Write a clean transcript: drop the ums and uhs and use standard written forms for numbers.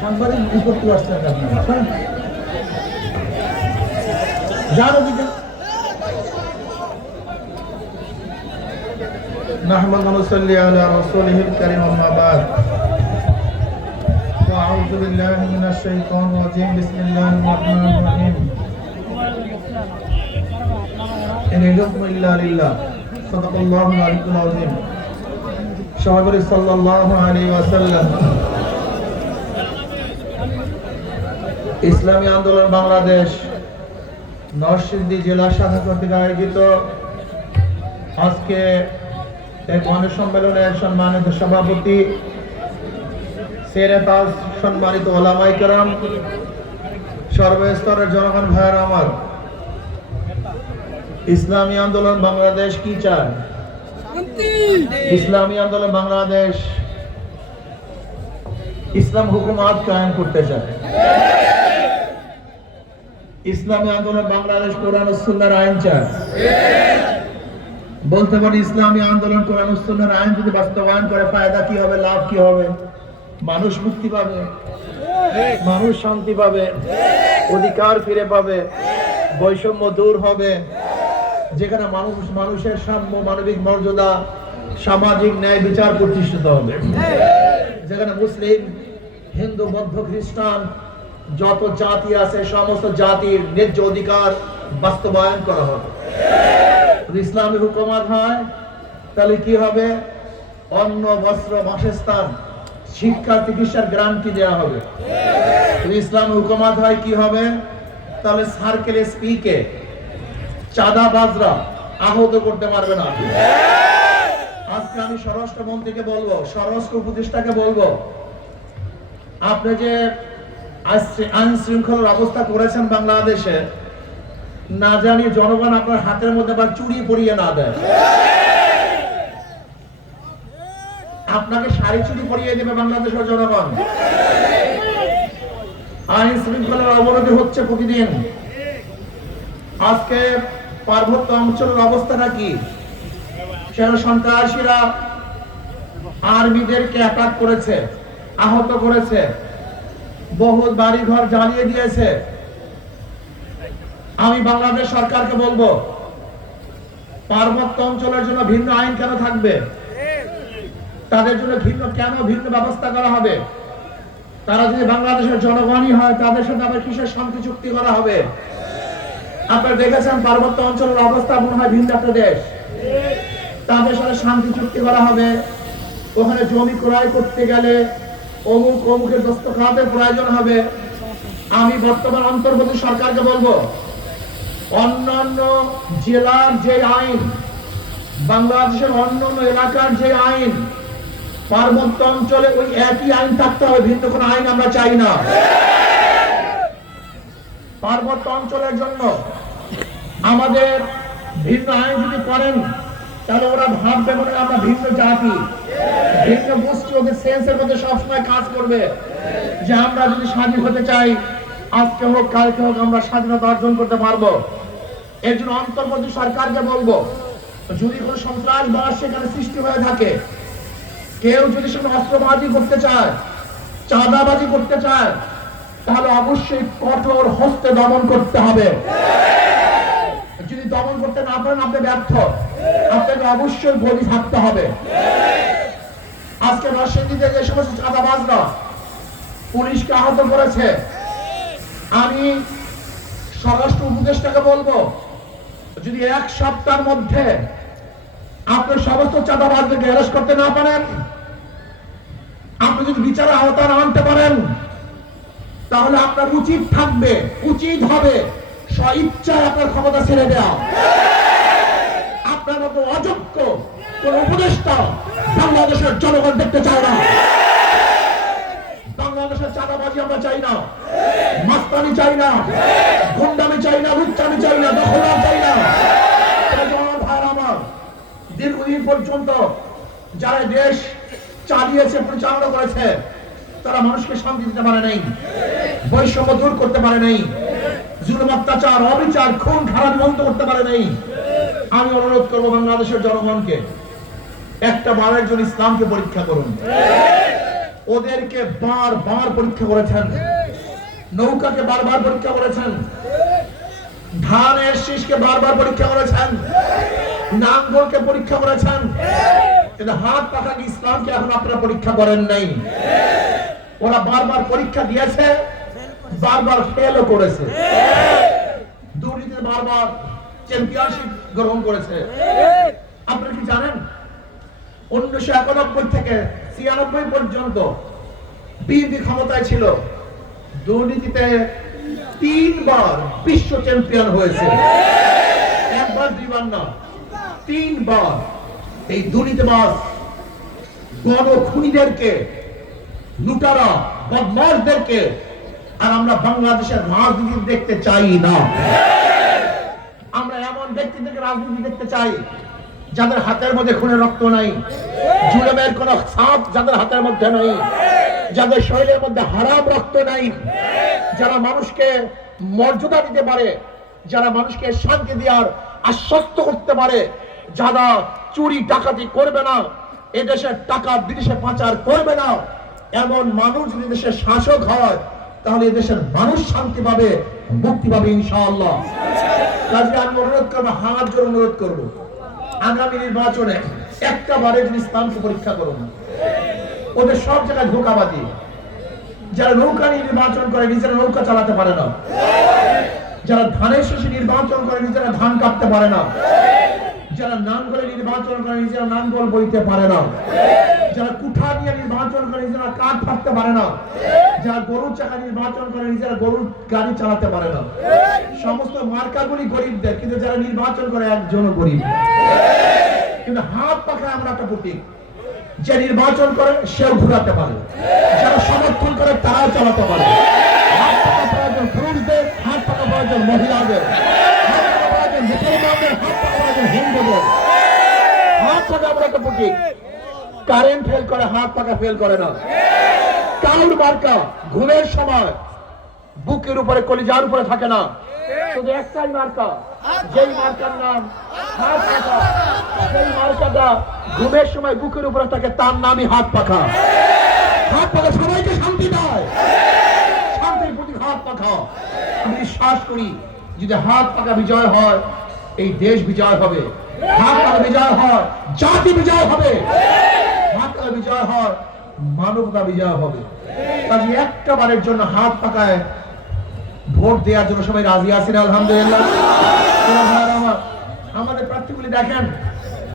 সাংবাদিক রিপোর্ট করতে আসছেন আপনারা যার অধিকার نحمد ونصلي على رسوله الكريم أما بعد وأعوذ بالله من الشيطان الرجيم بسم الله الرحمن الرحيم إن الحكم إلا لله صدق الله العلي العظيم شعب صلى الله عليه وسلم ইসলামী আন্দোলন বাংলাদেশ নরসিংদী জেলা শাখা কর্তৃক আয়োজিত আজকে এক গণসম্মেলনের সম্মানিত সভাপতি সেরেতাজ সম্মানিত ওলামায়ে কেরাম সর্বস্তরের জনগণ ভাইয়েরা আমার, ইসলামী আন্দোলন বাংলাদেশ কি চায়? ইসলামী আন্দোলন বাংলাদেশ ইসলাম হুকুমত কায়েম করতে চায়। ইসলামী আন্দোলন বাংলাদেশ কোরআন ও সুন্নাহর আইন চায়। বলতে পারি ইসলামী আন্দোলন কোরআন ও সুন্নাহর আইন যদি বাস্তবায়ন করে ফায়দা কি হবে, লাভ কি হবে? মানুষ মুক্তি পাবে, মানুষ শান্তি পাবে, অধিকার ফিরে পাবে, বৈষম্য দূর হবে, যেখানে মানুষের সাম্য, মানবিক মর্যাদা, সামাজিক ন্যায় বিচার প্রতিষ্ঠিত হবে, যেখানে মুসলিম, হিন্দু, বৌদ্ধ, খ্রিস্টান যত জাতি আছে সমস্ত জাতির ন্যায্য অধিকার বাস্তবায়ন করা হবে। ইসলামী হুকুমত হয় তাহলে কি হবে? অন্ন, বস্ত্র, বাসস্থান, শিক্ষা, চিকিৎসার গ্যারান্টি দেওয়া হবে। ইসলামী হুকুমত হয় কি হবে? তাহলে সার্কেল এসপিকে চাঁদাবাজরা আহত করতে পারবে না। আজকে আমি স্বরাষ্ট্রমন্ত্রীকে বলবো, স্বরাষ্ট্র উপদেষ্টাকে বলবো, আপনি যে আইন শৃঙ্খলার অবস্থা করেছেন বাংলাদেশে, না জানি জনগণ আপনার হাতের মধ্যে আবার চুরি পরিয়ে না দেয়, আপনাকে শাড়ি চুরি পরিয়ে দেবে বাংলাদেশের জনগণ। আইন শৃঙ্খলার অবনতি হচ্ছে প্রতিদিন। আজকে পার্বত্য অঞ্চলের অবস্থাটা কি? সেখানে সন্ত্রাসীরা আর্মিদেরকে অ্যাটাক করেছে, আহত করেছে, বহু বাড়ি ঘর জ্বালিয়ে দিয়েছে। আমি বাংলাদেশ সরকারকে বলবো, পার্বত্য অঞ্চলের জন্য ভিন্ন আইন কেন থাকবে? তাদের জন্য ভিন্ন ব্যবস্থা করা হবে? তারা যদি বাংলাদেশের জনগণই হয়, তাদের সাথে আবার কিসের শান্তি চুক্তি করা হবে? আপনারা দেখেছেন পার্বত্য অঞ্চলের অবস্থা মনে হয় ভিন্ন একটা দেশ, তাদের সাথে শান্তি চুক্তি করা হবে। ওখানে জমি ক্রয় করতে গেলে অমুকের দস্তখতের প্রয়োজন হবে। আমি বর্তমান অন্তর্বর্তী সরকারকে বলবো, অন্যান্য জেলার যে আইন, বাংলাদেশের অন্যান্য এলাকার যে আইন, পার্বত্য অঞ্চলে ওই একই আইন থাকতে হবে, ভিন্ন কোনো আইন আমরা চাই না। পার্বত্য অঞ্চলের জন্য আমাদের ভিন্ন আইন যদি করেন, তাহলে ওরা ভাববে মনে আমরা ভিন্ন জাতি, ভিন্ন গোষ্ঠী, ওদের সেন্সের মধ্যে সবসময় কাজ করবে যে আমরা যদি স্বাধীন হতে চাই, আজকে হোক কালকে হোক আমরা স্বাধীনতা অর্জন করতে পারবো। এর জন্য অন্তর্বর্তী সরকারকে বলবো, যদি কোনো সন্ত্রাসবাদ সেখানে সৃষ্টি হয়ে থাকে, কেউ যদি সেখানে অস্ত্রবাজি করতে চায়, চাঁদাবাজি করতে চায়, তাহলে অবশ্যই কঠোর হস্তে দমন করতে হবে। যদি দমন করতে না পারেন, আপনি ব্যর্থ, আপনাকে অবশ্যই বলি থাকতে হবে। আজকে নরসিংদীতে যে সমস্ত চাঁদাবাজরা পুলিশকে আহত করেছে, আমি স্বরাষ্ট্র উপদেষ্টাকে বলবো, যদি এক সপ্তাহের মধ্যে আপনি সমস্ত চাঁদাবাজদেরকে অ্যারেস্ট করতে না পারেন, আপনি যদি বিচারের আওতায় আনতে পারেন, তাহলে আপনার উচিত হবে স্বইচ্ছায় আপনার ক্ষমতা ছেড়ে দেওয়া। আপনার মতো অযোগ্য কোন উপদেষ্টা বাংলাদেশের জনগণ দেখতে চায় না। বাংলাদেশের চাঁদাবাজি আমরা চাই না, মাস্তানি চাই না, গুন্ডামি চাই না, লুচ্চামি চাই না, দখলদার চাই না। আমার দীর্ঘদিন পর্যন্ত যারা দেশ চালিয়েছে, পরিচালনা করেছে, তারা মানুষকে শান্তি দিতে পারে নাই, বৈষম্য দূর করতে পারে নাই, জুলুম, অত্যাচার, অবিচার, খুন খারাপি বন্ধ করতে পারে নাই। আমি অনুরোধ করবো বাংলাদেশের জনগণকে, একটা বারের জন্য ইসলামকে পরীক্ষা করুন। ওদেরকে বারবার পরীক্ষা করেছেন, নৌকাকে বারবার পরীক্ষা করেছেন, ধানের শীষকে বারবার পরীক্ষা করেছেন, নাঙ্গলকে পরীক্ষা করেছেন, কিন্তু হাত পাখা ইসলামকে এখন আপনারা পরীক্ষা করেন নাই। ওরা বারবার পরীক্ষা দিয়েছে, বারবার ফেলও করেছে, দুর্নীতিতে বারবার চ্যাম্পিয়নশিপ গ্রহণ করেছে। আপনারা কি জানেন 1991 থেকে 96 পর্যন্ত বিএনপি ক্ষমতায় ছিল, দুর্নীতিতে 3 বার বিশ্ব চ্যাম্পিয়ন হয়েছে, একবার দুইবার না, 3 বার। এই দুর্নীতিবাজ গণখুনিদেরকে, লুটারা বদমাশদেরকে আর আমরা বাংলাদেশের রাজনীতি দেখতে চাই না। আমরা এমন ব্যক্তিদেরকে রাজনীতি দেখতে চাই যাদের হাতের মধ্যে খুনের রক্ত নাই, জুলুমের কোন ছাপ যাদের হাতের মধ্যে নাই, যাদের শরীরের মধ্যে হারাম রক্ত নাই, যারা মানুষকে মর্যাদা দিতে পারে, যারা মানুষকে শান্তি দেওয়ার আশ্বস্ত করতে পারে, যারা চুরি ডাকাতি করবে না, এদেশের টাকা বিদেশে পাচার করবে না, এমন মানুষ যদি দেশের শাসক হয় তাহলে এদেশের মানুষ শান্তি পাবে, মুক্তি পাবে ইনশাআল্লাহ। কাজে আমি অনুরোধ করবো, হাত জোড়ে অনুরোধ করবো, আগামী নির্বাচনে একটা বারে যদি ইসলামকে পরীক্ষা করুন। ওদের সব জায়গায় ধোঁকাবাজি। যারা নৌকা নিয়ে নির্বাচন করে নিজেরা নৌকা চালাতে পারে না, যারা ধানের শীষে নির্বাচন করে নিজেরা ধান কাটতে পারে না, যারা নাঙ্গলে নির্বাচন করে নিজেরা নাঙ্গল বইতে পারে না, যারা কুঠা নিয়ে নির্বাচন করে নিজেরা কাঠ ফাটতে পারে না, যারা গরুর চাকা নির্বাচন করে নিজেরা গরুর গাড়ি চালাতে পারে না, সমস্ত মার্কাগুলি গরিবদের, কিন্তু যারা নির্বাচন করে একজনও গরিব। কিন্তু হাত পাখা আমরা একটা প্রতীক, যে নির্বাচন করে সেও ঘুরাতে পারে, যারা সমর্থন করে তারাও চালাতে পারে। হাত পাখা প্রয়োজন পুরুষদের, হাত পাখা প্রয়োজন মহিলাদের, হাত পাখা প্রয়োজন মুসলমানদের, হাত পাখা প্রয়োজন হিন্দুদের। হাত পাখা আমরা একটা প্রতীক। কারেন্ট ফেল করে, হাত পাখা ফেল করে না। কাউর মার্কা ঘুমের সময় বুকের উপরে কলিজার উপরে থাকে না, শুধু একটাই মার্কা, যেই মার্কার নাম হাত পাখা। যেই মার্কাটা ঘুমের সময় বুকের উপরে থাকে তার নামই হাত পাখা। হাত পাখা সবাইকে শান্তি দেয়, শান্তির প্রতি হাত পাখা। আমি বিশ্বাস করি যদি হাত পাখা বিজয় হয় এই দেশ বিজয় হবে, হাত পাখা বিজয় হয় জাতি বিজয় হবে, হাত পাখা বিজয় হয় মানবতা বিজয় হবে। কাজে একটা বারের জন্য হাত পাকায় ভোট দেওয়ার জন্য সবাই রাজি আছেন? আলহামদুলিল্লাহ। আমাদের প্রার্থীগুলি দেখেন,